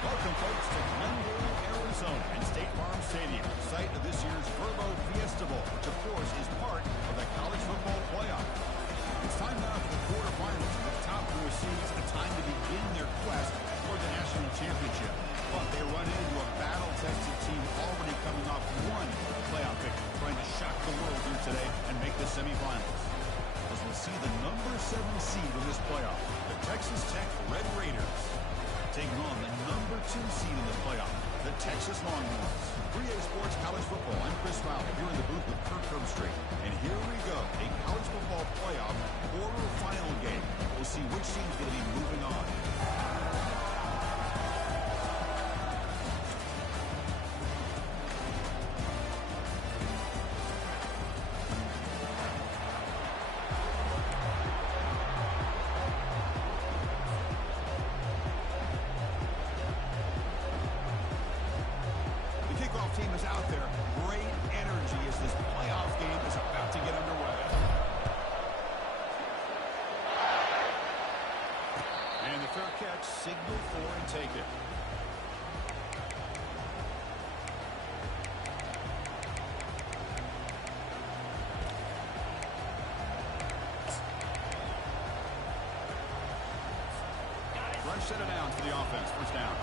Welcome, folks, to Glendale, Arizona, and State Farm Stadium, site of this year's Verbo Fiesta Bowl, which, of course, is part of the college football playoff. It's time now for the quarterfinals, with the top four seeds a time to begin their quest for the national championship. But they run into a battle-tested team already coming off one playoff victory, trying to shock the world here today and make the semifinals. As we'll see the number 7 seed in this playoff, the Texas Tech Red Raiders, taking on the number 2 seed in the playoff, the Texas Longhorns. 3A Sports College Football, I'm Chris Fowler, here in the booth with Kirk Herbstreit. And here we go, a college football playoff quarterfinal game. We'll see which team's going to be moving on. Team is out there. Great energy as this playoff game is about to get underway. And the fair catch, signal for and take it. Rush set it down for the offense. First down.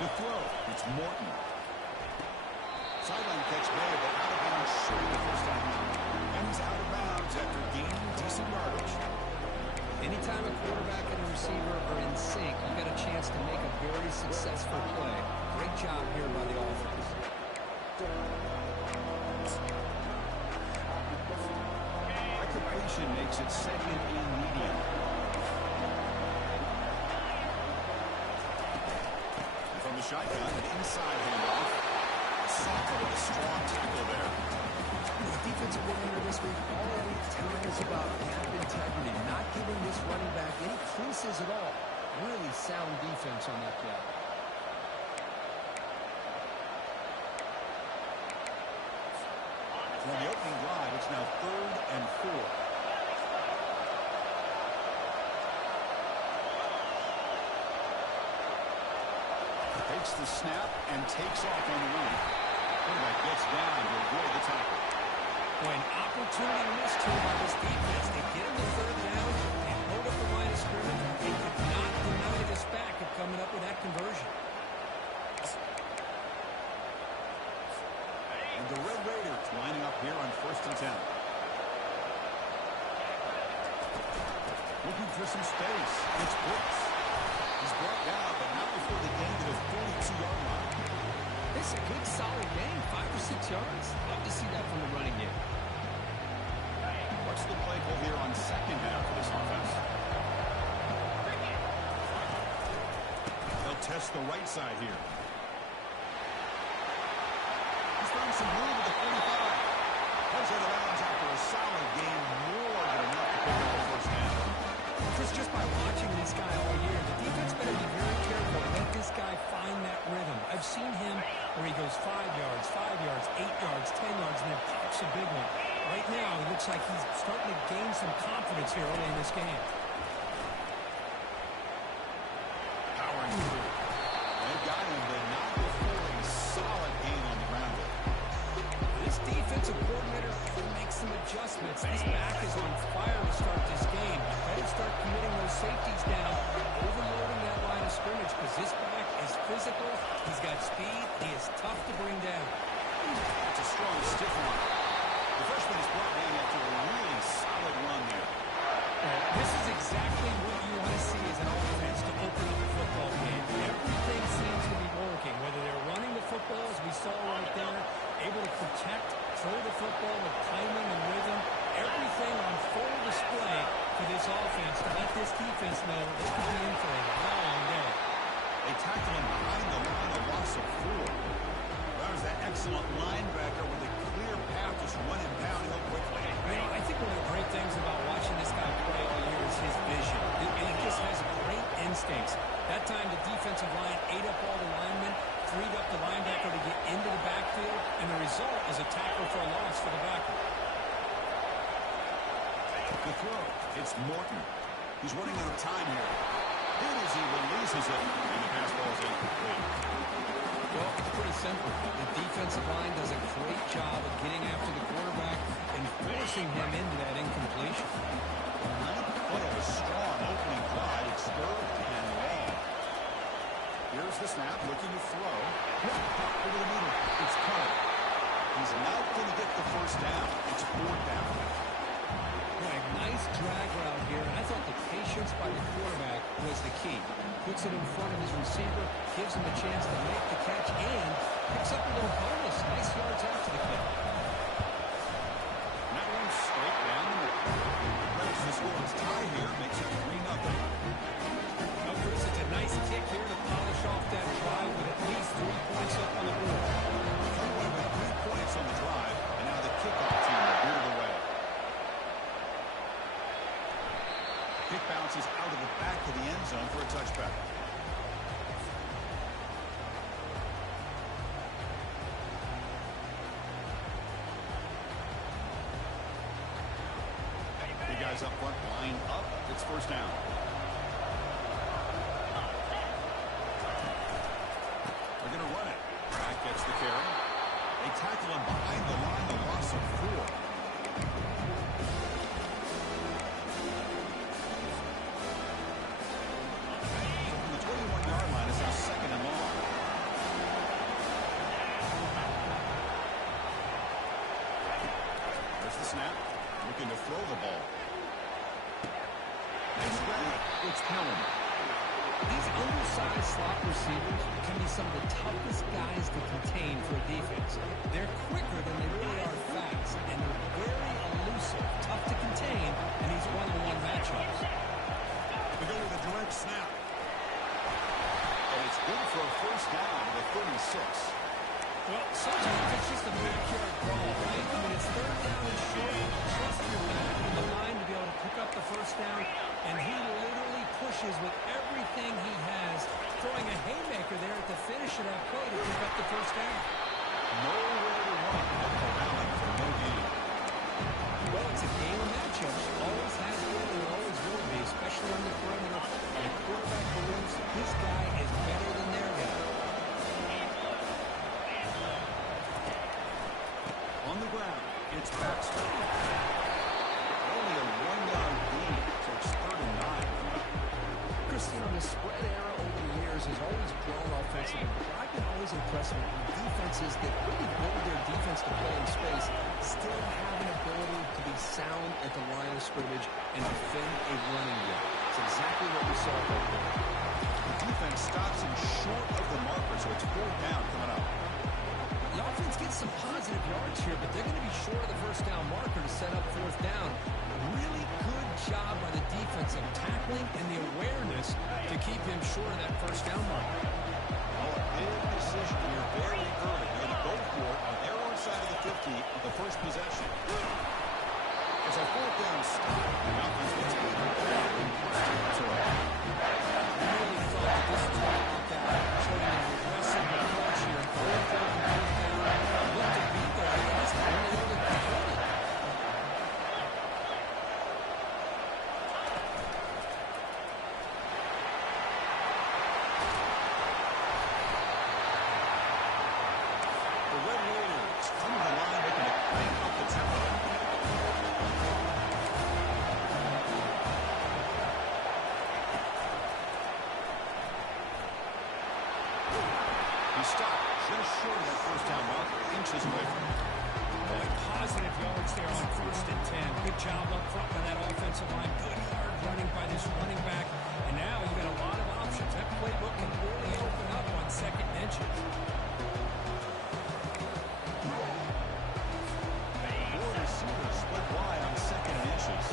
To throw, it's Morton. Sideline catch there, but out of bounds short of the first down. And he's out of bounds after gaining decent yardage. Anytime a quarterback and a receiver are in sync, you got a chance to make a very successful play. Great job here by the offense. Occupation makes it second and medium. Shotgun, an inside handoff. Soccer with a strong tackle there. The defensive coordinator this week already telling us about gap integrity, not giving this running back any creases at all. Really sound defense on that play. On the opening drive, it's now 3rd and 4. Takes the snap and takes off on the run. Quarterback gets down to avoid the tackle. Boy, an opportunity missed here by this defense. They get him to 3rd down and hold up the line of scrimmage. They could not deny this back of coming up with that conversion. And the Red Raiders lining up here on 1st and 10. Looking for some space. It's Brooks. He's brought down, but not before the gain to the 42-yard line. This is a good, solid game. 5 or 6 yards. Love to see that from the running game. What's the play call here on 2nd down for this offense? They'll test the right side here. He's found some room at the 45. Heads out of bounds after a solid game. More than enough to pick up the first down. Just by watching this guy all year, the defense better be very careful and let this guy find that rhythm. I've seen him where he goes 5 yards, 8 yards, 10 yards, and then pops a big one. Right now, it looks like he's starting to gain some confidence here early in this game. Powering through. adjustments. This back is on fire to start this game. Better start committing those safeties down, overloading that line of scrimmage, because this back is physical. He's got speed. He is tough to bring down. It's a strong, stiff line. The freshman is brought in after a really solid run there. This is exactly what you want to see as an offense to open up a football game. Everything seems to be working, whether they're running the football, as we saw right there, able to protect, throw the football with timing and rhythm. Everything on full display for this offense to let this defense know they could be in for a long day. They tackle him behind the line, a loss of 4. There's that excellent linebacker with a clear path, just running downhill quickly. You know, I think one of the great things about watching this guy play all year is his vision. He just has great instincts. That time the defensive line ate up all the linemen, freed up the linebacker to get into the backfield, and the result is a tackle for a loss for the backer. The throw, it's Morton. He's running out of time here. Hit as he releases it, and the pass ball is incomplete. Well, it's pretty simple. The defensive line does a great job of getting after the quarterback and forcing him into that incompletion. 9 foot of a strong opening drive. It's 3rd and long. Here's the snap, looking to throw. Over the middle. It's caught. He's not going to get the first down. It's 4th down. Right, nice drag route here. I thought the patience by the quarterback was the key. Puts it in front of his receiver, gives him a chance to make the catch, and picks up a little bonus. Nice yards after the catch. That one straight down the middle. Breaks the scoreless tie here, makes it 3-0. Now, Chris, it's a nice kick here to polish off that drive with at least 3 points up on the board. Come away with 3 points on the drive, and now the kickoff team will boot it away. Kick bounces out of the back of the end zone for a touchback. The guys up front line up. It's 1st down. They're going to run it. Back gets the carry. They tackle him behind the line, a loss of 4. Snap, looking to throw the ball. It's ready. It's Helen. These undersized slot receivers can be some of the toughest guys to contain for a defense. They're quicker than they really are fast, and they're very elusive, tough to contain in these one-on-one matchups. We go with a direct snap. And it's good for a 1st down to the 36. Well, sometimes it's just a backyard brawl, right? I mean, it's 3rd down and short. Trust your back in the line to be able to pick up the 1st down, and he literally pushes with everything he has, throwing a haymaker there at the finish of that play to pick up the 1st down. Nowhere to run. Allowing for no gain. Well, it's a game of matchups. Always has been and always will be, especially on the perimeter. And the quarterback believes his guy is better than their guy. On the ground, it's Baxter. Only a 1-yard gain, so it's 3rd and 9. Christian, the spread era over the years has always grown offensively, but I've been always impressed with defenses that really build their defense to play in space, still have an ability to be sound at the line of scrimmage and defend a running game. It's exactly what we saw right there. The defense stops him short of the marker, so it's 4th down coming up. The offense gets some positive yards here, but they're going to be short of the 1st down marker to set up 4th down. Really good job by the defense of tackling and the awareness to keep him short of that 1st down marker. Well, a big decision here very early. They're going to go for it on their own side of the 50 of the 1st possession. It's a 4th down stop. The offense gets it. Really thought that this was going to work out. Showing an aggressive approach here. 4th down, 4th down. Look to beat there. At least they're able to control it. The Red Raiders come to the line looking to crank up the tempo. misses away from him. Boy, positive yards there on 1st and 10. Good job up front by that offensive line. Good hard running by this running back. And now you got a lot of options. That playbook can really open up on 2nd and inches. Four receivers split wide on 2nd and inches.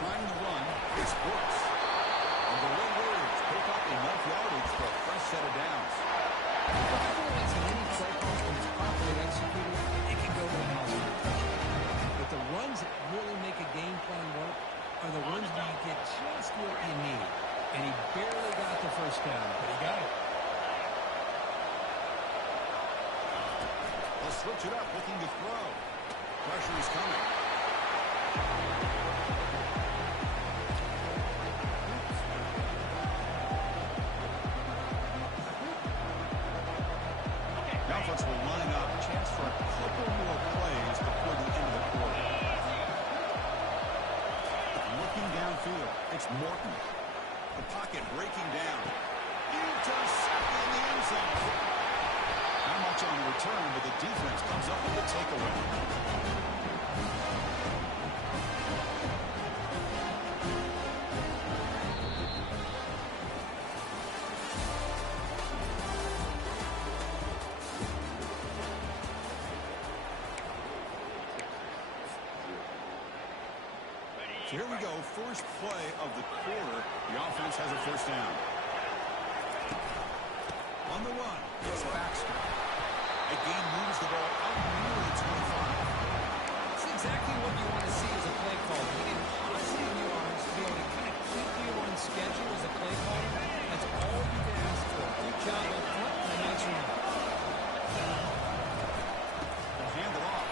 Trying to run. It's Brooks. And the Red Raiders pick up enough yardage for a fresh set of downs. Everyone's in any play call when it's properly executed, it can go to the house. But the runs that really make a game plan work are the ones where you get just what you need. And he barely got the 1st down, but he got it. They'll switch it up, looking to throw. Pressure is coming. The offense will line up. Chance for a couple more plays before the end of the quarter. Looking downfield, it's Morton. The pocket breaking down. Intercepted in the end zone. Not much on the return, but the defense comes up with a takeaway. So here we go, first play of the quarter. The offense has a 1st down. On the run, it's Baxter. Again, moves the ball out near the 25. It's exactly what you want to see as a play call. You get positive yards to be able to kind of keep you on schedule as a play caller. That's all you can ask for. Good job up front and a nice run. They'll hand it off.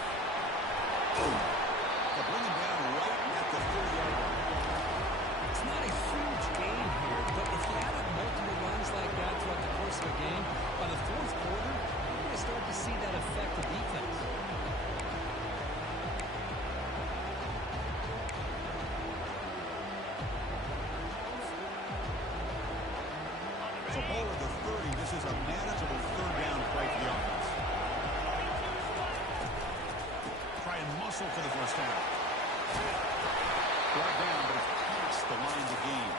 They'll bring him down right at the 30-yard line. It's not a huge gain here, but if you add up multiple runs like that throughout the course of a game, by the 4th quarter, you're going to start to see that affect the defense. So ball at the 30. This is a manageable 3rd down play for the offense. Try and muscle for the 1st down. Brought down, but it's past the line to gain.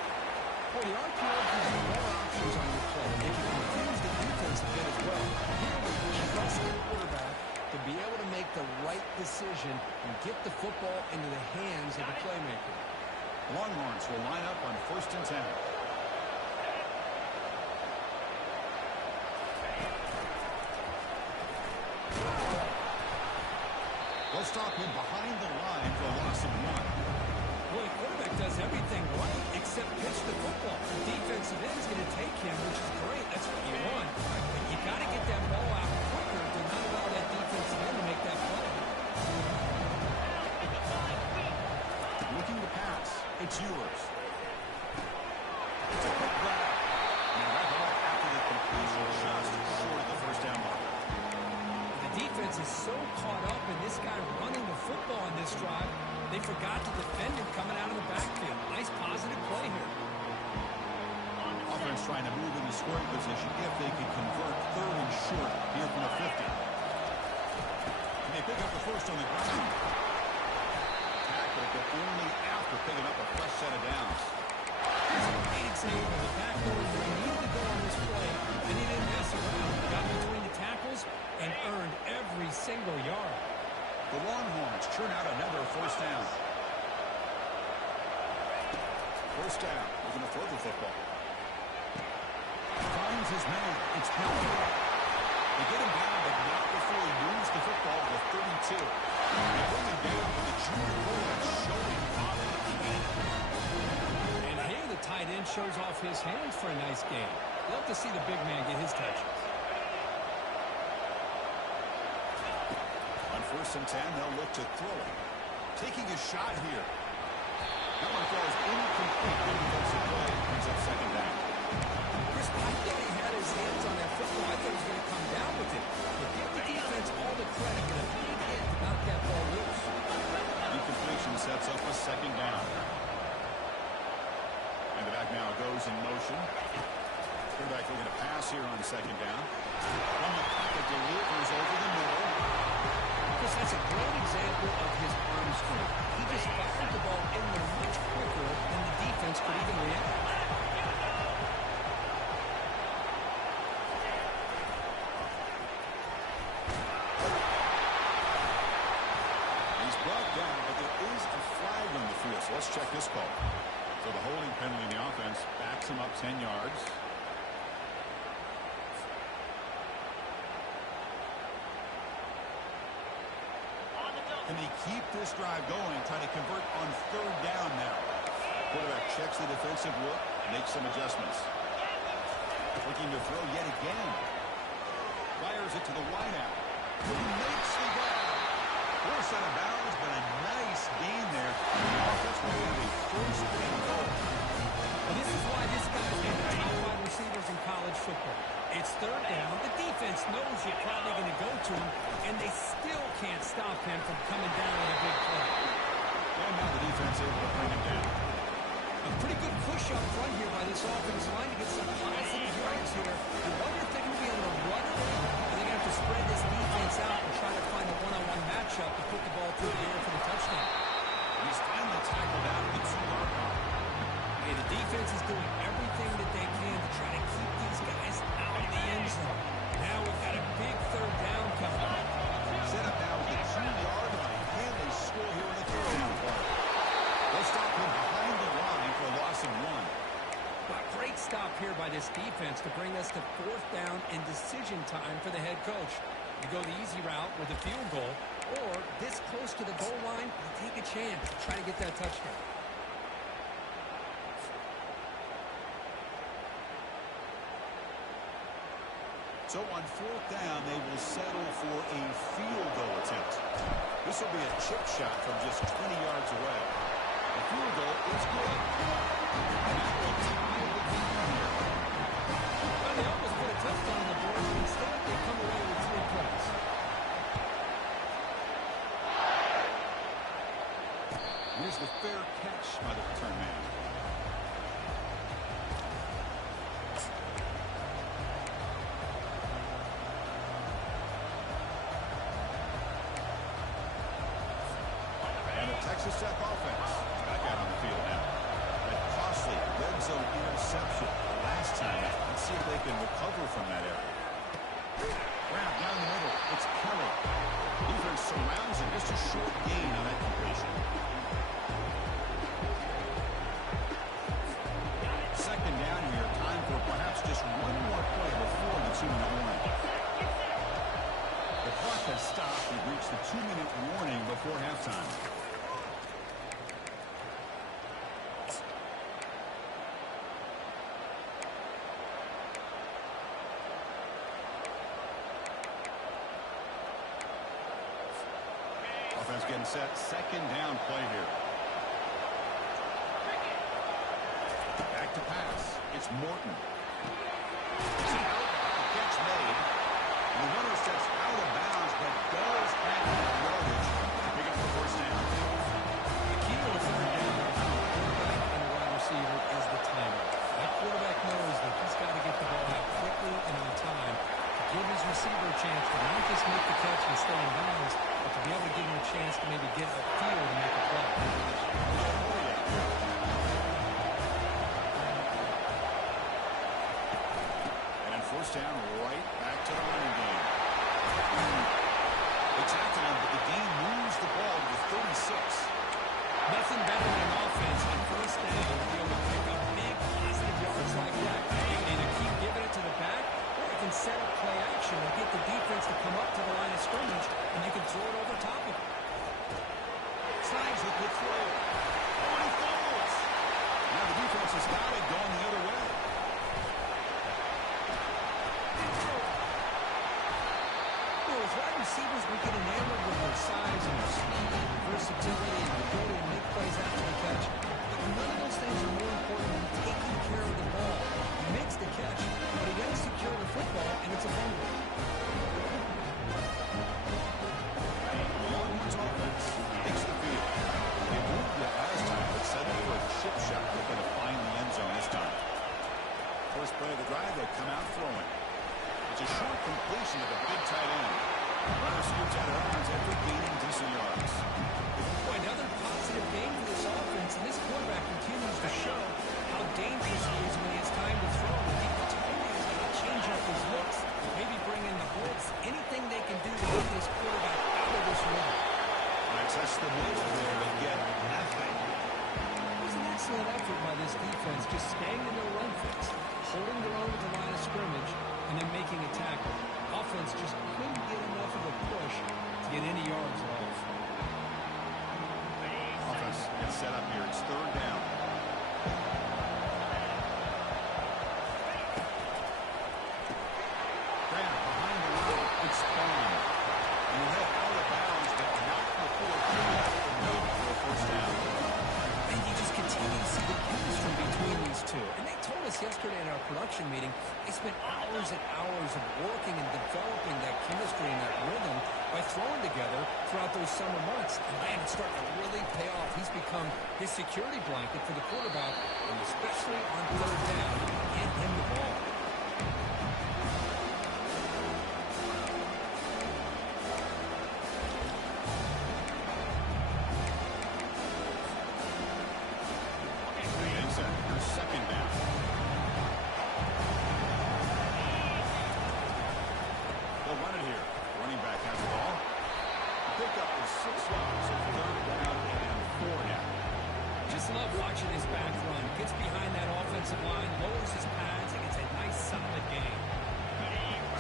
Well, the RPO gives you more options on your play. They can confuse the defense a bit as well. Here, they trust the quarterback to be able to make the right decision and get the football into the hands of the playmaker. Longhorns will line up on 1st and 10. They'll stop him behind the line for a loss of 1. Well, the quarterback does everything right except pitch the football. The defensive end is going to take him, which is great. That's what you want. But you got to get that ball out quicker to not allow that defensive end to make that play. Looking to pass. It's yours. It's a quick grab. And wrap it up after the completion just short of the 1st down mark. The defense is so caught up in this guy running the football on this drive, they forgot to defend him coming out of the backfield. Nice positive play here. Offense trying to move into scoring position if they can convert 3rd and short here from the 50. And they pick up the 1st on the ground. Tackle, but only after picking up a fresh set of downs. Here's a great example. The back door where he needed to go on this play, and he didn't mess around. Got between the tackles and earned every single yard. The Longhorns churn out another 1st down. 1st down. They're going to throw the football. Finds his man. It's Pelton. They get him down, but not before he moves the football to the 32. They bring him down with the junior quarterback showing body again. And here the tight end shows off his hands for a nice game. Love to see the big man get his touches. On 1st and 10, they'll look to throw it. Taking a shot here. That one throws incomplete. Good defensive play. Brings up 2nd down. Chris, I thought he had his hands on that football. I thought he was going to come down with it. But give the defense all the credit and a big hit to knock that ball loose. Incompletion sets up a 2nd down. And the back now goes in motion. Quarterback looking to pass here on second down. From the pocket, delivers over the middle. Chris, that's a great example of his arm strength. He just fired the ball in there much quicker than the defense could even react. He's brought down, but there is a flag on the field, so let's check this call. So the holding penalty in the offense backs him up 10 yards. Can they keep this drive going, trying to convert on third down now? Quarterback checks the defensive look, makes some adjustments. Looking to throw yet again. Fires it to the wideout. He makes the grab. Force out of bounds, but a nice gain there. The offense will have a first and goal. And this is why this guy's one of the top wide receivers in college football. It's third down. The defense knows you're probably going to go to him, and they still can't stop him from coming down with a big play. And now the defense able to bring him down. A pretty good push up front here by this offensive line to get some positive yards here. I wonder if they're going to be able to run it, or they're going to have to spread this defense out and try to find a one-on-one matchup to put the ball through the air for the touchdown. He's finally tackled out of the 2-yard line. Hey, the defense is doing everything that they can to try to keep these guys out of the end zone. Now we've got a big third down coming. Set up now at the 2-yard line. Can they score here in the third down play? They'll stop him behind the line for a loss of 1. But great stop here by this defense to bring us to fourth down and decision time for the head coach. You go the easy route with a field goal, or this close to the goal line, you take a chance to try to get that touchdown. So on fourth down, they will settle for a field goal attempt. This will be a chip shot from just 20 yards away. The field goal is good. And that will tie the game here. Well, they almost put a touchdown on the board, but instead they come away with 3 points. Here's the fair catch by the return man. Texas Tech offense back out on the field now. That costly red zone interception last time. Let's see if they can recover from that error. Grab down the middle. It's Kelly. Defense surrounds him. Just a short gain on that completion. Second down here. Time for perhaps just one more play before the 2-minute warning. The clock has stopped. We've reached the 2-minute warning before halftime. Offense getting set. Second down play here. Back to pass. It's Morton. It's out. The catch made. And the runner steps out of bounds, but does have the yardage to pick up the first down. The key to a third down for the quarterback and the wide receiver is the timing. That quarterback knows that he's got to get the ball out quickly and on time to give his receiver a chance to not just make the catch and stay in bounds, but to be able to give him a chance to maybe get upfield and make a play. And first down, right back to the running game. They tackle him, but the game moves the ball to the 36. Nothing better than an offense on first down to be able to pick up big positive yards like that. You can either keep giving it to the back, or you can set up play action and get the defense to come up to the line of scrimmage, and you can throw it over top of it. Signs with the throw. Oh, and he falls. Now the defense has got it going the other way. As wide receivers, we get enamored with their size and their speed and their versatility and their ability to make plays after the catch. But none of those things are more important than taking care of the ball. He makes the catch, but he doesn't secure the football, and it's a fumble. Longhorns offense takes the field. They moved it last time, but settled for a chip shot. They're going to find the end zone this time. First play of the drive, they come out throwing. It's a short completion to the big tight end. Runner scoots out of bounds after gaining decent yards. Boy, another positive game for this offense, and this quarterback continues to show how dangerous he is when he has time to throw. The defense always got to change up his looks, maybe bring in the blitz, anything they can do to get this quarterback out of this rhythm. Access the middle there, but get nothing. It was an excellent effort by this defense, just staying in their run fix, holding their own at the line of scrimmage, and then making a tackle. Offense just couldn't get enough of a push to get any yards off. Offense gets set up here. It's third down. Grant behind the line. It's gone. You head out of bounds, but not before good for a first down. And you just continue to see the chemistry between these two. And they told us yesterday in our production meeting, they spent hours and hours of working and developing that chemistry and that rhythm by throwing together throughout those summer months. And man, it's starting to really pay off. He's become his security blanket for the quarterback, and especially on third down, get him the ball. Second down. They'll run it here. Running back has the ball. Pickup is 6 yards at third down and 4 now. Just love watching his back run. Gets behind that offensive line, lowers his pads, and gets a nice solid gain.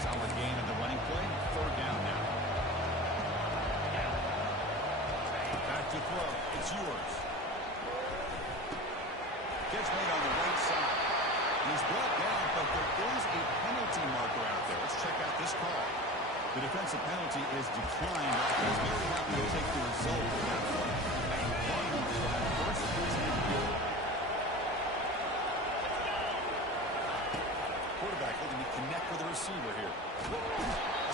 Solid gain of the running play. Third down now. Back to throw. It's yours. Catch made on the right side. He's brought down, but there is a penalty marker out there. Let's check out this call. The defensive penalty is declined. He's very happy to take the result of that play. One flag, first and 10. Quarterback looking to connect with the receiver here.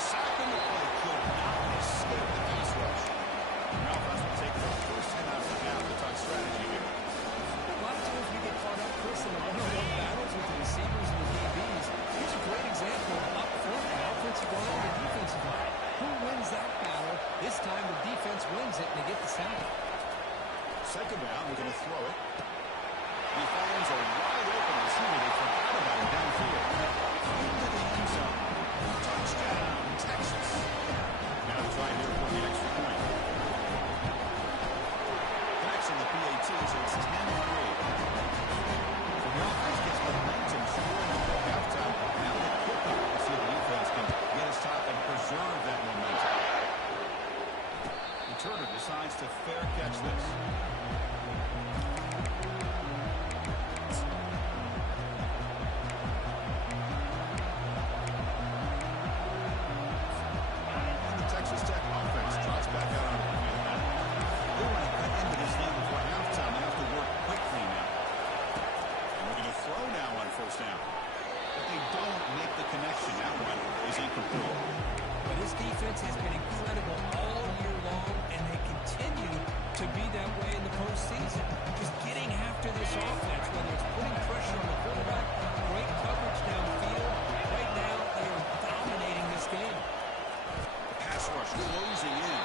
Sack in the play could not escape the pass rush. Now Fast will take the first hit out of the half to talk strategy here. A lot of times we get caught up, Chris, in the one-on-one battles with the receivers and the DBs. Here's a great example of up front, the offensive line and the defensive line. Who wins that battle? This time the defense wins it, and they get the sack. Second down, we're going to throw it. He finds a wide open receiver. They forgot about him downfield. Into the end zone. Touchdown, Texas. Now to try here for the extra point. Connects on the PAT, so it's 10-3. So the offense gets momentum scoring before halftime. Now the pickup. We'll see if the defense can get his top and preserve that momentum. Turner decides to fair catch this. And the Texas Tech offense drops back out on the field now. They want to cut into this game before halftime. They have to work quickly now. And we're going to throw now on first down. But they don't make the connection. That one is incomplete. But his defense has been incredible all year long, and they continue to be that way in the postseason. Just getting after this offense, whether it's putting pressure on the quarterback, great coverage downfield. Right now, they are dominating this game. The pass rush closing in.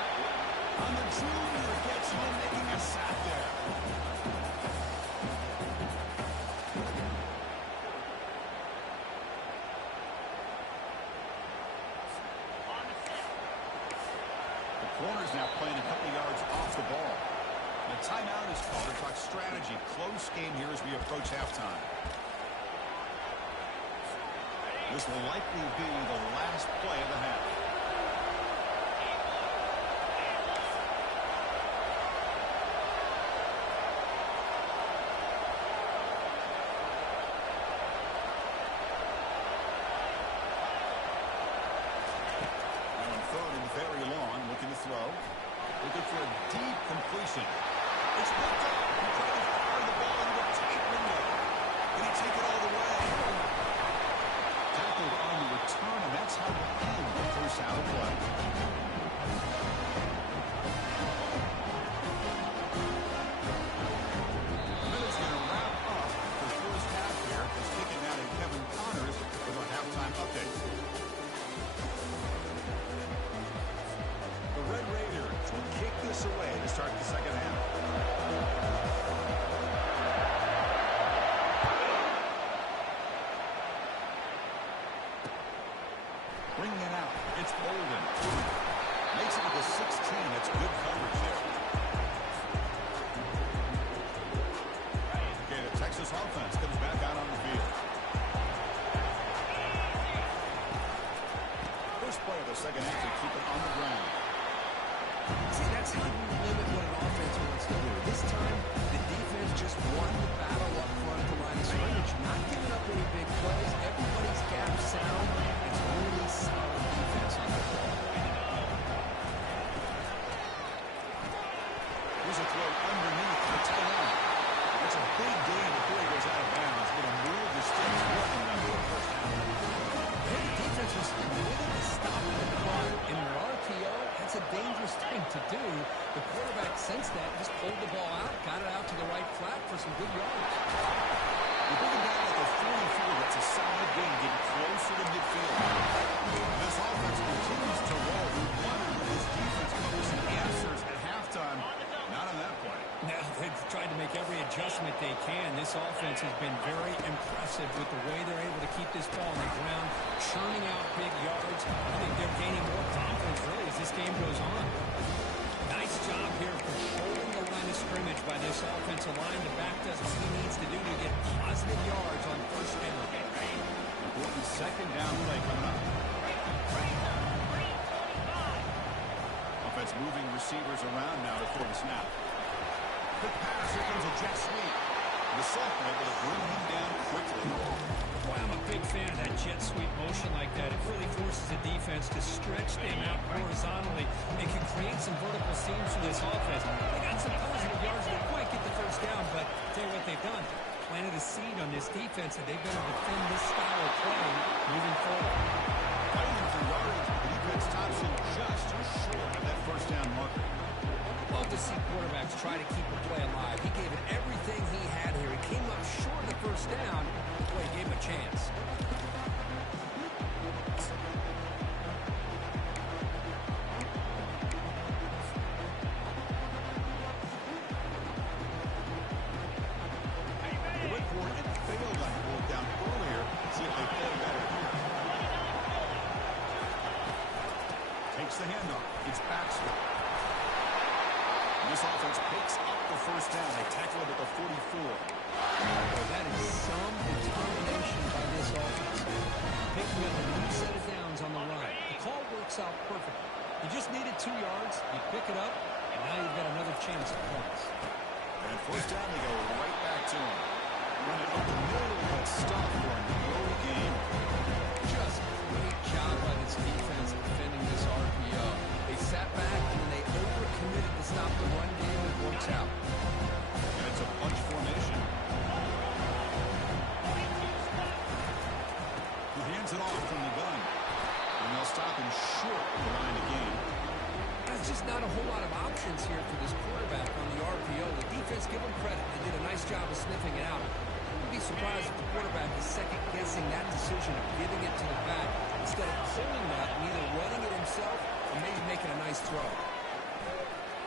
On the junior gets home, making a sack there. Corners now playing a couple yards off the ball. And a timeout is called to talk strategy. Close game here as we approach halftime. This will likely be the last play of the half. Very long, looking to throw. Looking for a deep completion. It's picked up. He tried to fire the ball into a tight window. Did he take it all the way? Tackled on the return, and that's how we'll end the first half of play. Minutes going to wrap up the first half here. It's kicking out at Kevin Connors with our halftime update. points away to start the second half. Bringing it out. It's Bolden. Makes it with a 16. That's good coverage there. Okay, the Texas offense comes back out on the field. First play of the second half to keep it on the ground. See, that's how you limit what an offense wants to do. This time, the defense just won the battle up front at the line of scrimmage. Not giving up any big plays. Everybody's gap sound. It's really solid defense on the ball. Here's a throw underneath the tight end. That's a big gain before he goes out of bounds. Going to move the sticks running number of first down. The defense was committed to stopping the run. In an RPO, that's a dangerous thing to do. The quarterback sensed that, just pulled the ball out, got it out to the right flat for some good yards. You're bringing down at the 44. That's a solid gain, getting closer to midfield. This offense continues to roll. We wondered with this defense come up with some answers at halftime. Not on that play. Now, they've tried to make every adjustment they can. This offense has been very impressive with the way they're able to keep this ball on the ground, churning out big yards. I think they're gaining more confidence, really, as this game goes on. Nice job here controlling the line of scrimmage by this offensive line. The back does what he needs to do to get positive yards on first down. Important second down play coming up. Offense moving receivers around now to throw the snap. Quick pass. Here comes a jet sweep. The sophomore able to bring him down quickly. Boy, I'm a big fan of that jet sweep motion like that. It really forces the defense to stretch them out horizontally and can create some vertical seams for this offense. They got some positive yards. They didn't quite get the first down, but I'll tell you what they've done. Planted a seed on this defense, and they've been able to defend this style of play moving forward. Fighting for yardage, the defense stops him just short of that first down marker. Love to see quarterbacks try to keep a play alive. He gave it everything he had here. He came up short of the first down. Boy, he gave him a chance. They went for it and failed on fourth down earlier. See if they fail better here. Takes the handoff. It's Baxter. This offense picks up the first down. They tackle it at the 44. Well, that is some determination by this offense. Picking up a new set of downs on the run. The call works out perfectly. You just needed 2 yards. You pick it up, and now you've got another chance at points. And first down, they go right back to him. Run it up the middle, but stop for a no game. Just great job by this defense defending this RPO. They sat back, and then they overcommitted to stop the run game, and it works out. And it's a bunch formation. He hands it off from the gun. And they'll stop him short of the line of game. There's just not a whole lot of options here for this quarterback on the RPO. The defense, give them credit. They did a nice job of sniffing it out. You'd be surprised if the quarterback is second-guessing that decision of giving it to the back instead of pulling that and either running it himself or maybe making a nice throw.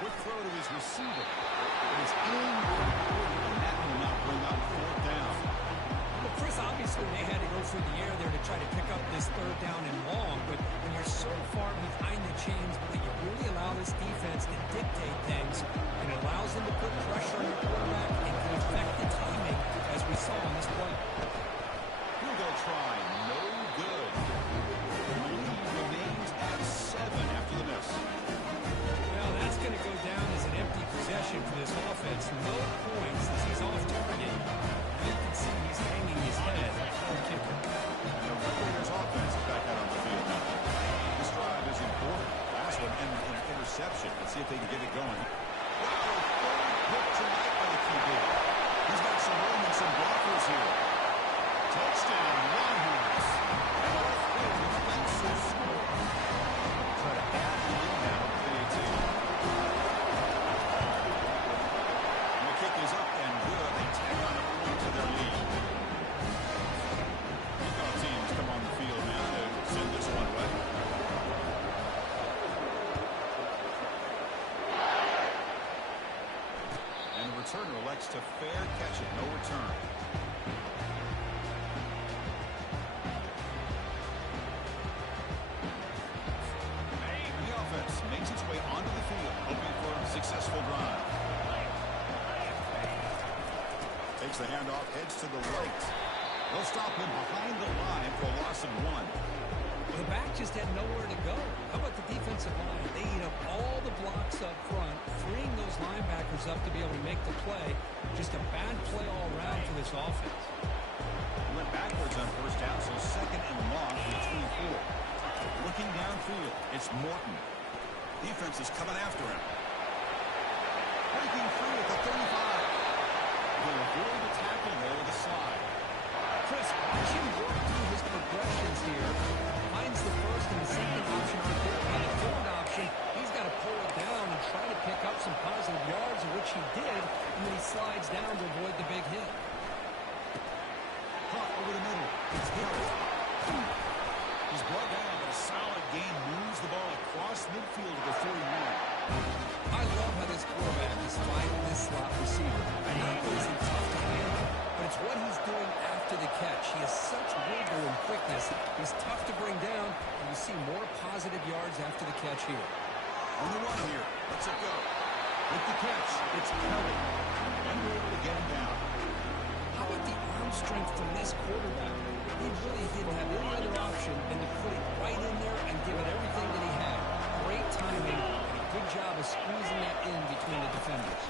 Quick throw to his receiver. And it's incomplete, and that will not bring up fourth down. Well, Chris, obviously they had to go through the air there to try to pick up this third down and long, but when you're so far behind the chains, that you really allow this defense to dictate things, and it allows them to put pressure on your quarterback and can affect the timing, as we saw on this play. Field goal try, no good. The lead remains at 7 after the miss. Well, that's going to go down as an empty possession for this offense. No points as he's off target. You can see he's hanging his head for a kicker. And the Raiders offense is back out on the field now. This drive is important. Last one ended in an interception. Let's see if they can get it going. Wow, third pick tonight by the QB. He's got some room and some blockers here. Touchdown, Longhorns. And all three defensive score. Try to add the lead now to the 18. And the kick is up and good. They tack on a point to their lead. Both teams come on the field now to send this one away. As the handoff heads to the right. They'll stop him behind the line for a loss of 1. The back just had nowhere to go. How about the defensive line? They eat up all the blocks up front, freeing those linebackers up to be able to make the play. Just a bad play all around for this offense. Went backwards on first down, so second and long for the 2-4. Looking downfield, it's Morton. Defense is coming after him. Breaking free at the 35. They'll avoid the tackle there with a slide. Chris, watch him work through his progressions here. Finds the first and the second option aren't there. And the third option, he's got to pull it down and try to pick up some positive yards, which he did, and then he slides down to avoid the big hit. Caught over the middle. It's Hill. He's brought down, but a solid gain moves the ball across midfield to the 41. I love how this quarterback is finding this slot receiver. Not only is he tough to handle, but it's what he's doing after the catch. He has such wiggle and quickness. He's tough to bring down, and you see more positive yards after the catch here. On the run here. Let's it go. With the catch, it's Kelly. And we're able to get him down. How about the arm strength from this quarterback? He really didn't have any other option than to put it right in there and give it everything that he had. Great timing and a good job of squeezing that in between the defenders.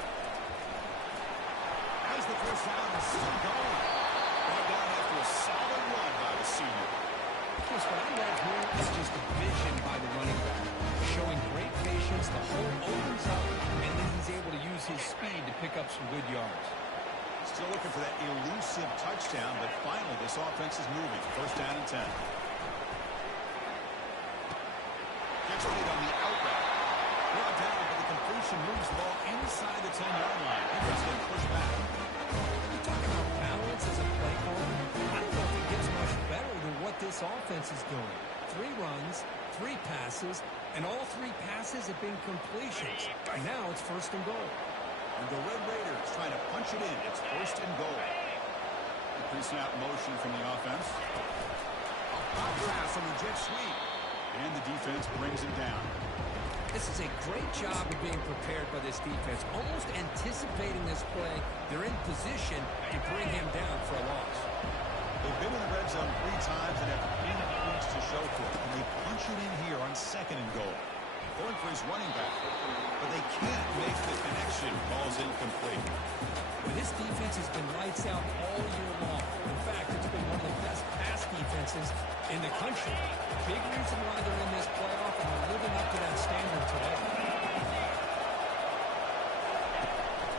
As the first down is still going. Brought down after a solid run by the senior. Chris, what I like here is just the vision by the running back. Showing great patience, the hole opens up, and then he's able to use his speed to pick up some good yards. Still looking for that elusive touchdown, but finally this offense is moving. First down and 10. Gets lead on the out route. Brought down, but the completion moves the ball inside the 10-yard line. He was going to push back. You talk about balance as a play caller. I don't know if it gets much better than what this offense is doing. 3 runs, 3 passes, and all 3 passes have been completions. And now it's first and goal. And the Red Raiders trying to punch it in. It's first and goal. The pre-snap motion from the offense. A pop pass on the jet sweep. And the defense brings it down. This is a great job of being prepared by this defense. Almost anticipating this play. They're in position to bring him down for a loss. They've been in the red zone 3 times and have big points to show for it. And they punch it in here on second and goal. Going for his running back, but they can't make the connection. Ball's incomplete. This defense has been lights out all year long. In fact, it's been one of the best pass defenses in the country. Big reason why they're in this playoff, and they're living up to that standard today.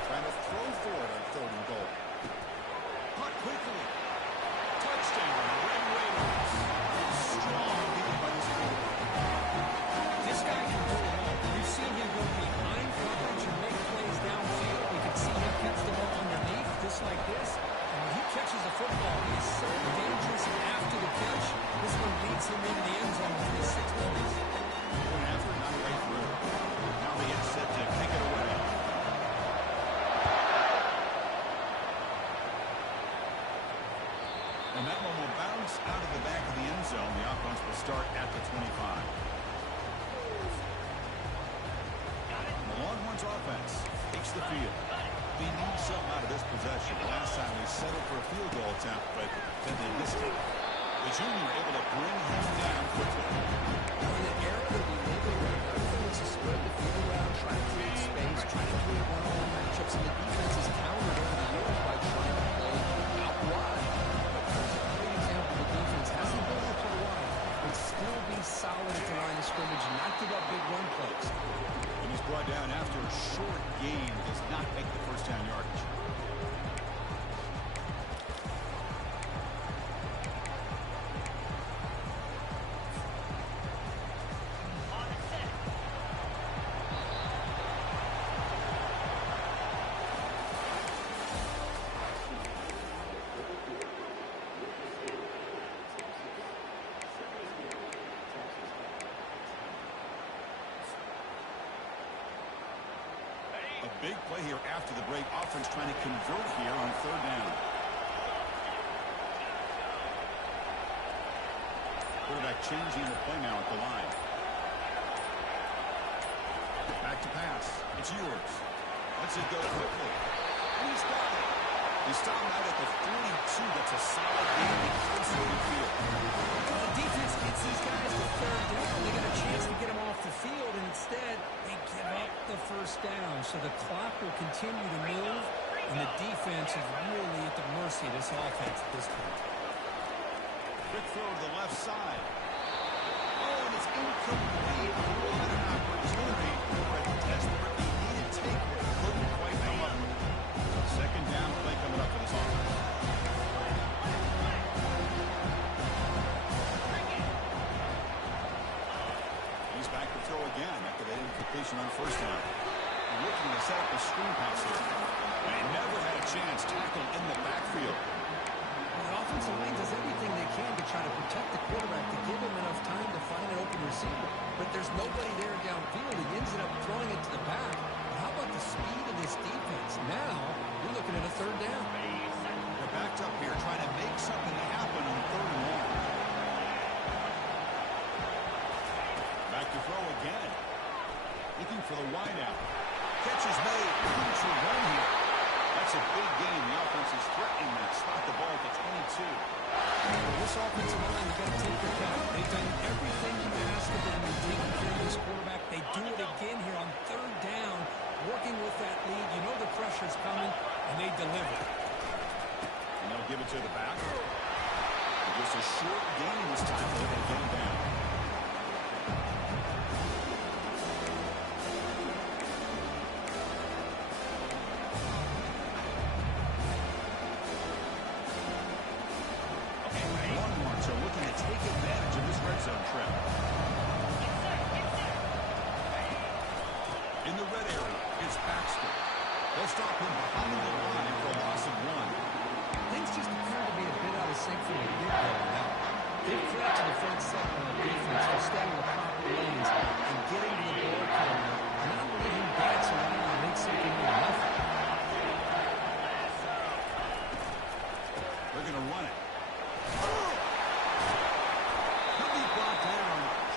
Trying to throw for it on third and goal. Caught quickly. Touchdown, Red Raiders. Strong lead by this quarterback. This guy can do it all. We've seen him go behind coverage and make plays downfield. We can see him catch the ball underneath, just like this. And when he catches the football, he's so dangerous after the catch. This one leads him into the end zone for his 6 points. Going after it, not right through. Now they get set to kick it away. And that one will bounce out of the back of the end zone. The offense will start at the 25. The Longhorns offense takes the field. They need something out of this possession. Last time they settled for a field goal attempt, but then they missed it. The junior able to bring him down quickly. In the era that we live in right now, defense is spread the field around, trying to create space, trying to create one-on-one matchups, and the defense is countered over the years by trying to play out wide. But there's a great example. The defense has the ability to play wide, but still be solid at the line of scrimmage and not give up big run plays. And he's brought down after a short gain. Does not make the first down yardage. A big play here after the break. Offense trying to convert here on third down. Quarterback changing the play now at the line. Back to pass. It's yours. Lets it go quickly. And he's got it. They stop out at the 42. That's a solid game to close the field. Well, the defense gets these guys to third down. They get a chance to get them off the field, and instead they give up the first down. So the clock will continue to move, and the defense is really at the mercy of this offense at this point. Quick throw to the left side. Oh, and it's incomplete. What an opportunity for a desperately needed take. Couldn't quite come up with it. Second down play coming up for this offense. He's back to throw again after that incompletion on first down. Looking to set up a screen pass here. They never had a chance. Tackled in the backfield. The offensive line does everything they can to try to protect the quarterback to give him enough time to find an open receiver. But there's nobody there downfield. He ends up throwing it to the back. But how about the speed of this defense? Now, you're looking at a third down. They're backed up here trying to make something happen on third and long. Back to throw again. Looking for the wideout. Catch is made. Room to run here. That's a big game. The offense is threatening that. Spot the ball at the 22. This offensive line, you've got to take their cap. They've done everything you asked of them in taking care of this quarterback. They do it again here on third down, working with that lead. You know the pressure's coming, and they deliver. And they'll give it to the back. Just a short gain this time. They're going to get him down. Trip. In the red area, it's Baxter. They'll stop him behind the line for a loss of 1. Things just appear to be a bit out of sync from the get-go now. Give credit to the front seven on the defense for staying in the proper lanes and getting to the ball carrier, not letting him dance around and make something out of nothing. They're going to run it.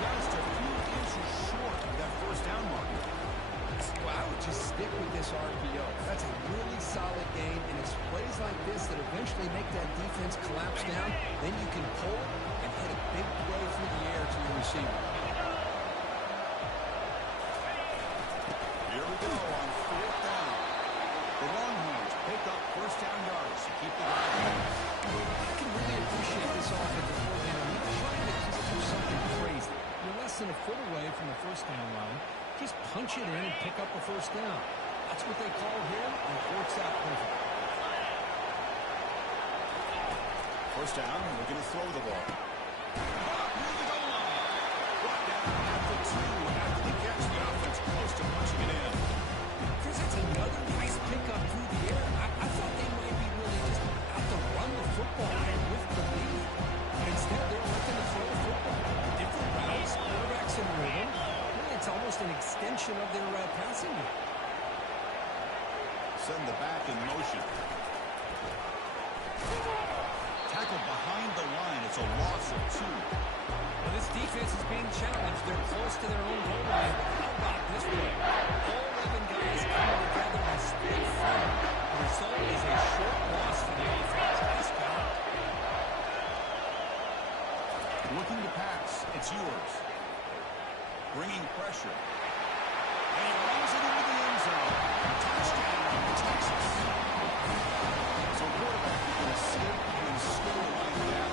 Just a few inches short of that first down mark. Well, I would just stick with this RPO. That's a really solid game, and it's plays like this that eventually make that defense collapse down. Then you can pull and hit a big play through the air to your receiver. Here we go on fourth down. The Longhorns pick up first down yards to keep the drive going. I can really appreciate this offensive coordinator. He's trying to just do something crazy. You're less than a foot away from the first down line. Just punch it in and pick up a first down. That's what they call here, and it works out perfect. First down, we're going to throw the ball. Near the goal line. Brought down at the 2 after the catch. The offense close to punching it in. Chris, that's another nice pickup through the air. I thought they might be really just out to run the football with the lead. But instead, they're looking to throw the football. Different routes, quarterbacks in rhythm. Really, it's almost an extension of their passing game. Send the back in motion. Tackled behind the line. It's a loss of 2. Well, this defense is being challenged. They're close to their own goal line. How about this play? All 11 guys coming together and stay firm. The result is a short loss for the offense. Nice job. Looking to pass. It's yours. Bringing pressure. And he runs it into the end zone. Touchdown, Texas. So quarterback is going to sit and slow the line down.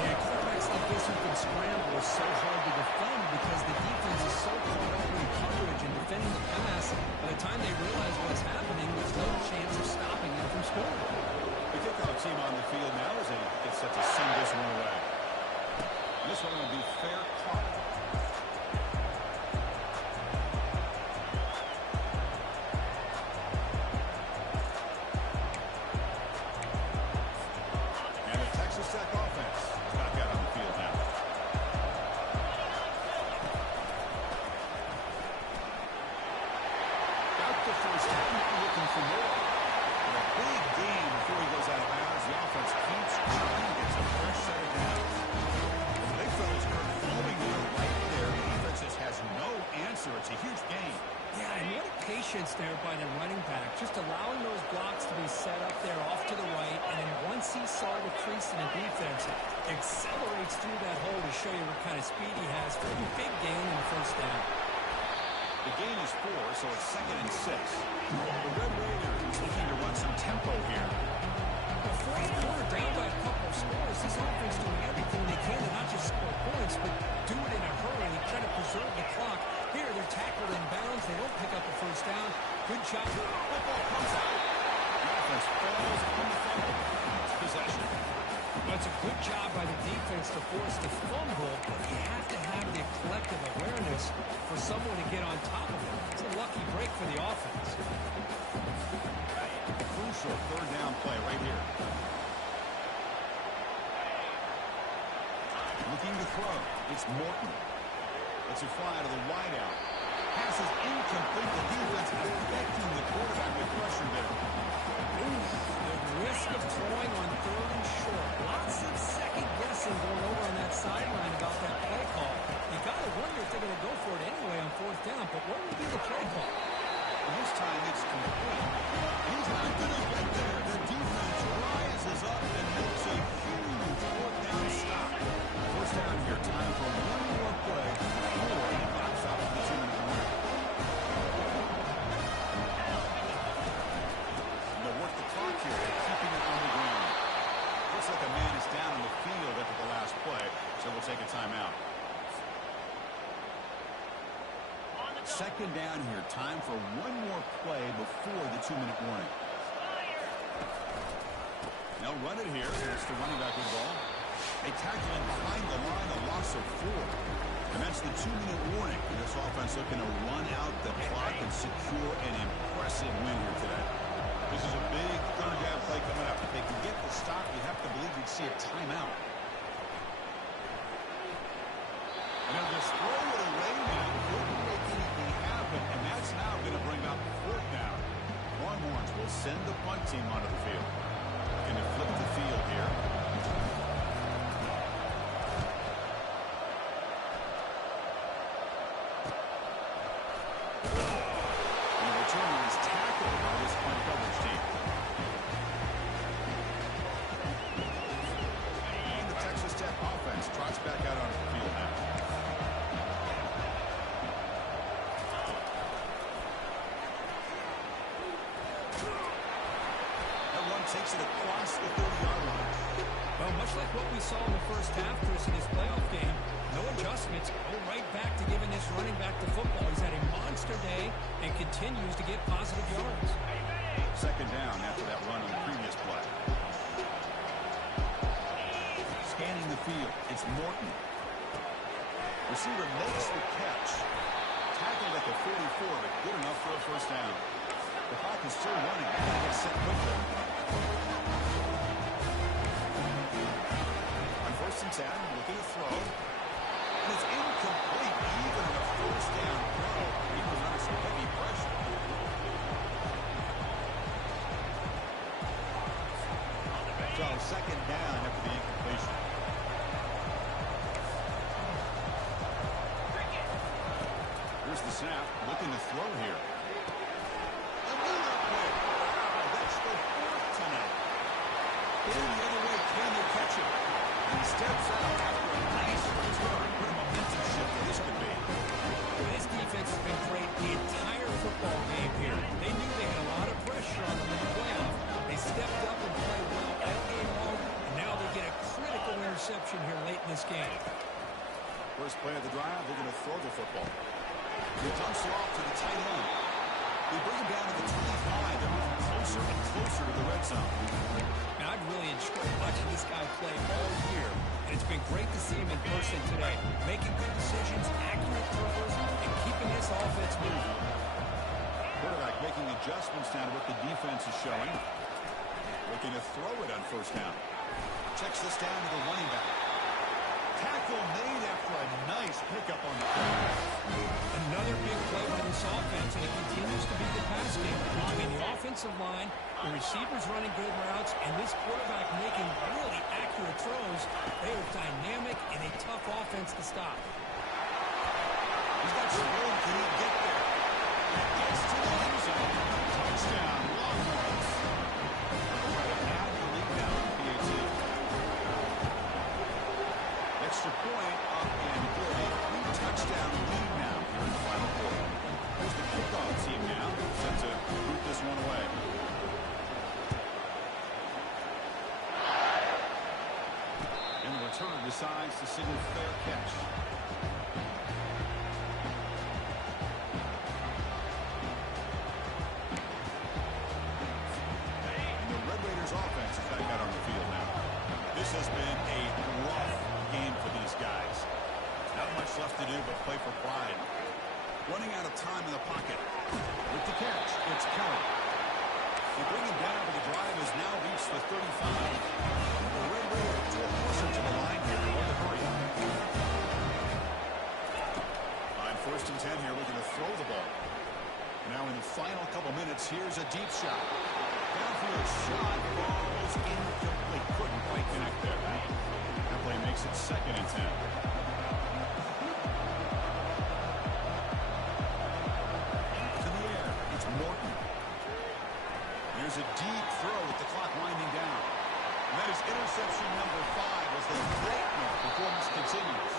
Yeah, quarterbacks like this who can scramble is so hard to defend because the defense is so caught up in coverage and defending the pass. By the time they realize what's happening, there's no chance of stopping them from scoring. The kickoff team on the field now as they get set to send this one away. This one will be fair caught. And the Texas Tech offense is back out on the field now. patience there by the running back, just allowing those blocks to be set up there off to the right, and then once he saw the crease in the defense, accelerates through that hole to show you what kind of speed he has for a big gain in the first down. The gain is 4, so it's 2nd and 6. The Red Raiders looking to run some tempo here. The fourth quarter, down by a couple of scores. This offense doing everything they can to not just score points, but do it in a hurry and try to preserve the clock. Here, they're tackled in bounds. They don't pick up a first down. Good job. Football comes out. The offense falls on the fumble. It's possession. That's a good job by the defense to force the fumble, but you have to have the collective awareness for someone to get on top of it. It's a lucky break for the offense. Crucial 3rd down play right here. Looking to throw. It's Morton. It's a fly to the wideout. Pass is incomplete. The defense affecting the quarterback with pressure there. The risk of throwing on 3rd and short. Lots of second guessing going over on that sideline about that play call. You got to wonder if they're going to go for it anyway on 4th down, but what would be the play call? This time it's complete. He's not going to get there. The defense rises up and makes a huge 4th down stop. First down here. Time for one more play before he knocks out the 2-minute warning. And they'll work the clock here, keeping it on the ground. Looks like a man is down in the field after the last play, so we'll take a timeout. 2nd down here. Time for one more play before the 2-minute warning. They'll run it here. It's the running back with the ball. They tackle him behind the line, a loss of 4. And that's the 2-minute warning. This offense looking to run out the clock and secure an impressive win here today. This is a big 3rd down play coming up. If they can get the stop, you have to believe you'd see a timeout. And they'll just throw it away now. Couldn't make anything happen, and that's now going to bring up 4th down. Longhorns will send the punt team onto the field. Looking to flip the field here. And the returner is tackled by this punt coverage team. And the Texas Tech offense trots back out onto the field now. Takes it across the 30-yard line. Well, much like what we saw in the first half, Chris, in this playoff game, no adjustments. Go right back to giving this running back the football. He's had a monster day and continues to get positive yards. 2nd down after that run on the previous play. Scanning the field. It's Morton. Receiver makes the catch. Tackled at the 44, but good enough for a first down. The clock is still running. They get set quickly. On 1st and 10, looking to throw. And it's incomplete. Even in a first down throw, he was under some heavy pressure. So 2nd down after the incompletion. Here's the snap. Looking to throw here. Going the other way, can they catch him? And he steps out after a nice return. What a momentum shift this could be. This defense has been great the entire football game here. They knew they had a lot of pressure on them in the playoff. They stepped up and played well all game long, and now they get a critical interception here late in this game. First play of the drive, they're going to throw the football. He dumps it off to the tight end. They bring him down to the 25. They're moving closer and closer to the red zone. Now, I've really enjoyed watching this guy play all year, and it's been great to see him in person today, making good decisions, accurate throws, and keeping this offense moving. Quarterback making adjustments now to what the defense is showing. Looking to throw it on 1st down. Checks this down to the running back. Tackle made after a nice pickup on the play. Another big play by this offense, and it continues to be the pass game. Between the offensive line, the receivers running good routes, and this quarterback making really accurate throws, they are dynamic and a tough offense to stop. He's got some room. Can he get there? Gets to the user. touchdown, Longhorns. Have the lead now in PAT. Extra point up and good. A 3-touchdown lead now here in the final quarter. Here's the kickoff team now, set to boot this one away. And the returner decides to signal fair catch. Offense is back out on the field now. This has been a rough game for these guys. Not much left to do but play for pride. Running out of time in the pocket. With the catch, it's Kelly. They bring him down, but the drive has now reached the 35. The Red Raiders draw closer to the line here. They want to hurry. On 1st and 10 here, we're going to throw the ball. Now in the final couple minutes, here's a deep shot. Downfield shot falls incomplete. Couldn't quite connect there. That play makes it 2nd and 10. To the air. It's Morton. Here's a deep throw with the clock winding down. And that is interception number 5 as the great performance continues.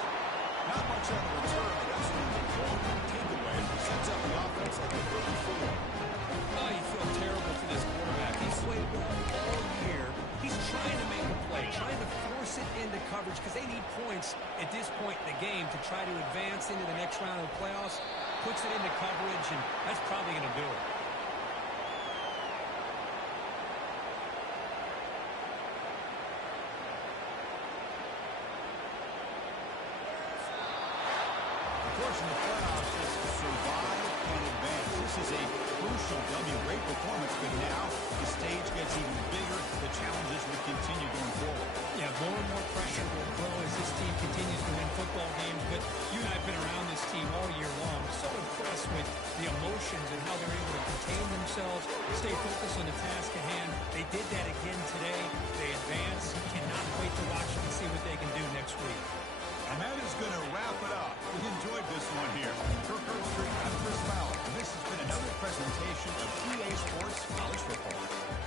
Not much on the return, but that's one of the important takeaways. Sets up the offense like a 34. Oh, you feel terrible for this quarterback. He's played well all year. He's trying to make a play, trying to force it into coverage because they need points at this point in the game to try to advance into the next round of the playoffs. Puts it into coverage, and that's probably going to do it. Of course, in the playoffs, it's survive and advance. This is a crucial W. Great performance, but now the stage gets even bigger. The challenges will continue going forward. Yeah, more and more pressure will grow as this team continues to win football games. But you and I have been around this team all year long. So impressed with the emotions and how they're able to contain themselves, stay focused on the task at hand. They did that again today. They advance. Cannot wait to watch them and see what they can do next week. And that is going to wrap it up. We enjoyed this one here. Kirk Herbstreit, I'm Chris Fowler. And this has been another presentation of EA Sports College Football.